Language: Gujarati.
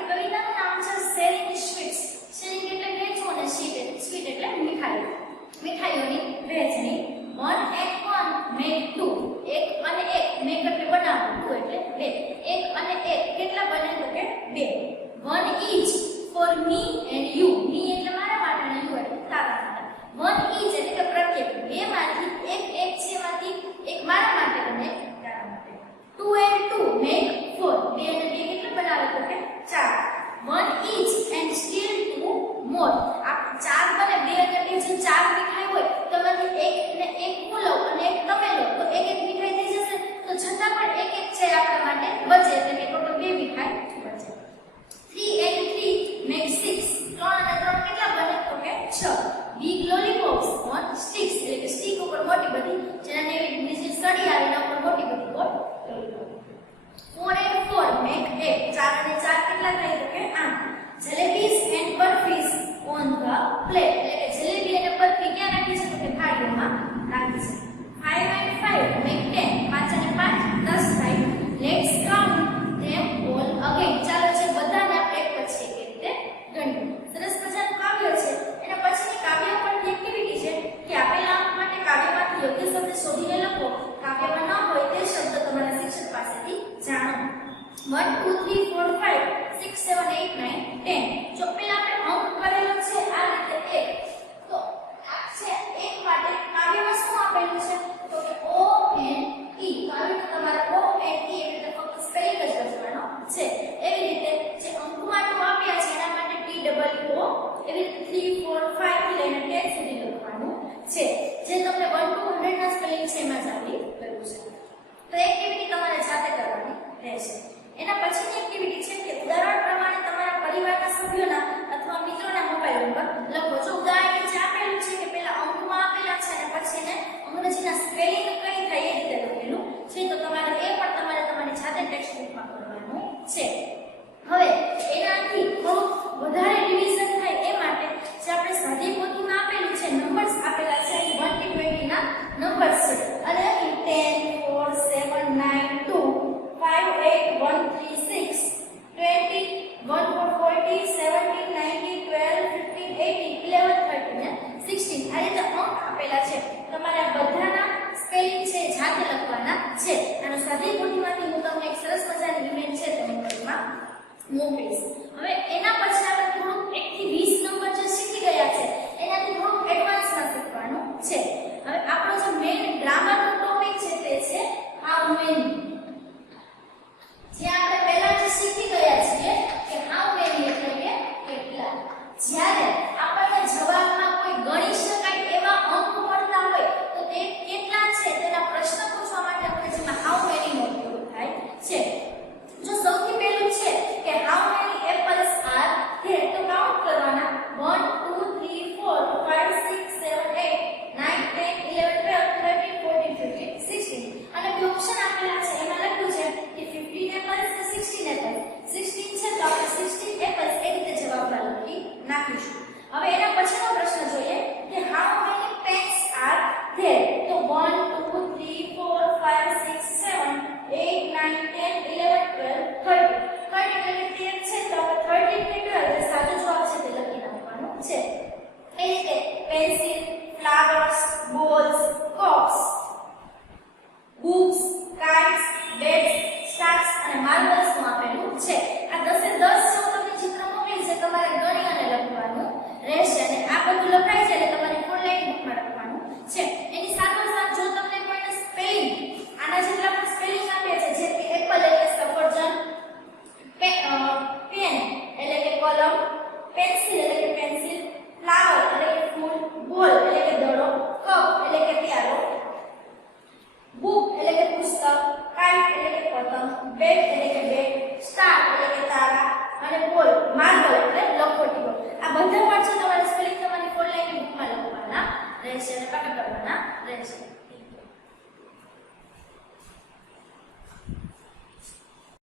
આપણી કવિતાનું નામ છે શેરિંગ સ્વીટ્સ. શેરિંગ એટલે વહેંચવું અને સ્વીટ એટલે મીઠાઈ. મીઠાઈઓની વહેંચણી. 1 and 1 make 2. 1 અને 1 make એટલે બનાવવું, 2 એટલે બે. 1 અને 1 કેટલા બને તો કે 2. 1 each for me and you. me એટલે મારા માટે અને you એટલે તારા માટે. 1 each એટલે કે પ્રત્યેક બેમાંથી એક છે એમાંથી એક મારા માટે અને એક તારા માટે. 2 and 2 make 4. 2 અને 2 કેટલા બનાવે તો કે 4. 1 each and still 2 more. આ 4 બને 2 અને 2 જે 4 મીઠાઈ હોય તો એમાંથી એક ને એક હું લઉં અને એક તમે લો તો એક મીઠાઈ થઈ જશે. તો છતાં પણ એક છે આપણા માટે બચે એટલે કે ટોટલ 2 મીઠાઈ બચે. 3 and 3 make 6. 3 અને 3 કેટલા બને તો કે 6. big lollipops on sticks એટલે કે સ્ટીક ઉપર મોટી બધી જેને નીચે સળી આવે એના ઉપર મોટી બધી ગોળ લોલીપોપ. 4 and 4 make 8. 4 અને 4 કેટલા થાય તો કે 8. jalebies and burfis on the plate એટલે કે જલેબી અને બરફી ક્યાં રાખી છે તો કે થાળીઓમાં રાખી છે. 5 and 5 make 10. 5 અને 5 10 થાય. let's count them all again. ચાલો છે બધાને આપણે એક પછી એક રીતે ગણીએ. સરસ મજાનું કાવ્ય છે. એના પછીની કાવ્ય પરની એક્ટિવિટી છે કે આપેલા અંક માટે કાવ્યમાંથી યોગ્ય શબ્દ શોધીને લખો. કાવ્યમાં ન હોય તે શબ્દ તમારા શિક્ષક પાસેથી જાણો. 1 2 3 4 5 6 7 8 9 10. જો પેલા આપણે અંક કરેલો છે આ રીતે 1 તો આ છે 1 માટે કાવ્યમાં શું આપેલું છે તો કે O N E. કાવ્ય તો તમારે O N E એવી રીતે ફક્ત સ્પેલિંગ જ લખવાનો છે. એવી રીતે જે અંકમાં તો આપ્યા છે એના માટે T W O એવી રીતે 3 4 5 થી લઈને 10 સુધી લખવાનું છે. જે તમને 1 to 100 ના સ્પેલિંગ છે એમાં જ આપી કર્યું છે. તો એક્ટિવિટી તમારે જાતે કરવાની રહેશે. એના પછીની એક્ટિવિટી છે કે ઉદાહરણ પ્રમાણે તમારા પરિવારના સભ્યોના અથવા મિત્રોના મોબાઈલ નંબર લખો. જો ઉદાહરણ નીચે આપેલું છે કે પહેલા અંકમાં આપેલા છે અને પછી એને અંગ્રેજીના સ્પેલિંગ કઈ થાય એ રીતે લખેલું છે તો તમારે એ પણ તમારી જાતે ટેક્સ્ટ બુકમાં કરવાનું છે. હવે એનાથી થોડું વધારે રિવિઝન થાય એ માટે જે આપણે સાદી પોથીમાં આપેલું છે નંબર્સ આપેલા છે અહીં 1 થી 20 ના નંબર્સ છે અને અહીં 10 4 7 9 2 5 8 1 3 6 20 1 4 40 17 19 12 15 18 11 13 ને 16 આ રીતે અંક આપેલા છે. તમારે બધાના સ્પેલિંગ છે જાતે લખવાના છે. અને સાદી પોથીમાંથી હું તમને એક સરસ મજાની ઇમેજ છે તમને કરીમાં મોકલીશ. હવે એના પછી આપણે થોડું 1 થી 20 નંબર જે શીખી ગયા છે એનાથી થોડું એડવાન્સમાં શીખવાનું છે. હવે આપણો જે મેઇન ગ્રામરનો ટોપિક છે તે છે હાઉ મેની. જે આપણે પહેલા જે શીખી ગયા છીએ કે હાઉ મેની એટલે કે કેટલા. જ્યારે આપણને જવાબમાં કોઈ ગણી શકાય એવા અંક મળતા હોય તો તે કેટલા છે તેના પ્રશ્ન પૂછવા માટે આપણે જેમાં હાઉ મેની નો ઉપયોગ થાય છે. જો સૌથી પહેલું છે કે how many apples are there તો કાઉન્ટ કરવાના 1 2 3 4 5 6 7 8 9 10 11 12 13 14 15 16 અને બે ઓપ્શન આપેલા છે એમાં લખ્યું છે કે 15 એપલ્સ કે 16 એપલ્સ. 16 છે તો આપણે 16 એપલ્સ એ રીતે જવાબમાં લખી નાખીશું. હવે એના પછીનો પ્રશ્ન જોઈએ કે how many Pence are there તો 1 2 3 4 5 6 7 8 9 10 11 12 13 એટલે કે 13 છે તો આપણે 13 કે 12 જે સાચો જવાબ છે તે લખી નાખવાનો છે. એ રીતે pencil flowers balls cups books cards beds stars અને માર્બલ્સ નું આપેલું છે. આ 10 એ 10 છે તમને ચિત્ર મોકલી છે તમારે ગણી અને લખવાનું રહેશે. અને આ બધું લખાય છે એટલે તમારે ફૂલ લાઈન બુકમાં લખવાનું છે. એની સાથોસાથ જો તમને કોઈને સ્પેલિંગ આના જેટલા પણ સ્પેલિંગ આપ્યા છે જેમ કે એપલ એટલે સફરજન, પેન એટલે કે કલમ, પેન્સિલ એટલે કે પેન્સિલ, ફ્લાવર એટલે કે ફૂલ, બોલ એટલે કે દડો, કપ એટલે કે પ્યાલો, બુક એટલે કે પુસ્તક, કાઇટ એટલે કે પતંગ, બેટ એટલે કે બેટ, સ્ટાર એટલે કે તારા અને બોલ માર્બલ એટલે લખોટીઓ. આ બધા પાછળ તમારે સ્પેલિંગ તમારી ફૂલ લાઈન બુકમાં લખવાના રહેશે અને પાકા કરવાના રહેશે.